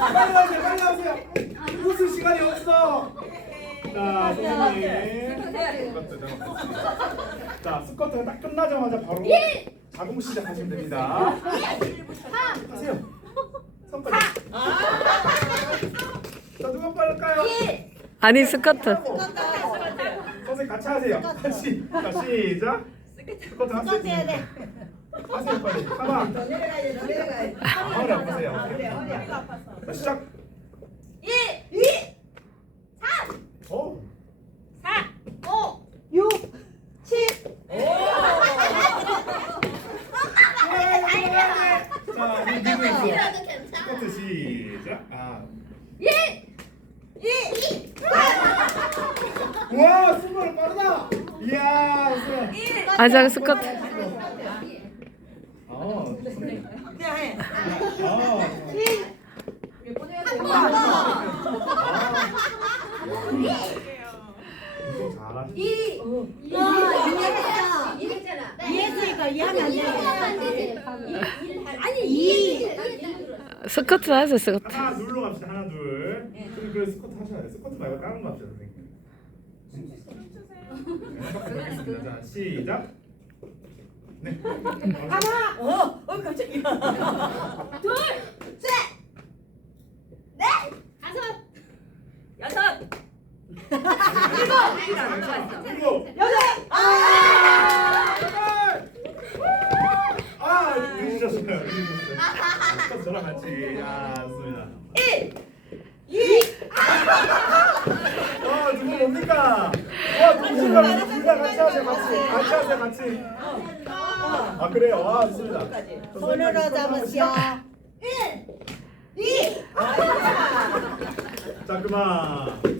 빨리 하세요, 빨리 하세요. 웃을 시간이 없어. 자, 선생님. 스쿼트 잡았습니다. 자, 스쿼트가 딱 끝나자마자 바로 자동 시작하시면 됩니다. 하세요. 손까지. 자, 누가 빠를까요? 아니 스커트. 선생님 같이 하세요. 같이. 자, 시작. 스쿼트 하세요. 해야 돼. 하세요, 빨리. 가만. 더 내려가야 돼. 더 내려가야 돼. 아, 허리 아프세요. 자, 시작. 1, 2, 어. 4, 5, 6, 7. 자, 이 누구 있어? 이라도 괜찮아. 스쿼트 시작. 아. 1, 2. 와, 승부를 빠르다. 이야, 우선. 1, 아장 스커트. 아, 좋습니다. 그냥 해. 아, 7. 좀 잘하시. 2, 와, 이해했어. 이랬잖아. 이해했으니까 이해하면 안 돼. 안 되지. 아니, 이. 이. 스커트 하세요 스커트. 하나 둘로 갑시다. 하나 둘. 그럼 그 스쿼트 하셔야 돼. 스쿼트 말고 다른 거 합시다, 선생님. 네. 자, 시작. 네. 하나. 어, 어, 깜짝이야. 둘, 여덟. 아! 아, 늦으셨어요. 늦으셨어요. 저랑 같이. 야, 좋습니다. 1, 2. 와, 누구 뭡니까? 와, 동시가 둘다 같이 하세요, 같이. 같이 하세요, 같이. 아, 그래요. 와, 좋습니다. 손으로 잡으시오. 1, 2. 자, 그만.